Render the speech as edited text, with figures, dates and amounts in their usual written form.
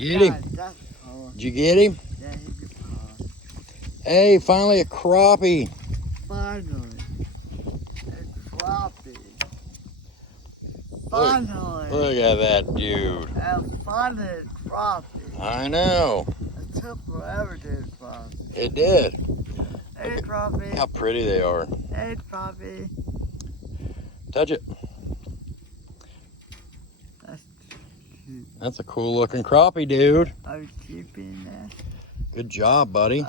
Get him. Did you get him? Yeah, he just Hey, finally a crappie. finally. A crappie. Finally. Look at that dude. A finally crappie. I know. It took forever to get crappie. It did. Hey, Look crappie. how pretty they are. Hey, crappie. Touch it. That's cute. That's a cool looking crappie, dude. Are you keeping that? Good job, buddy.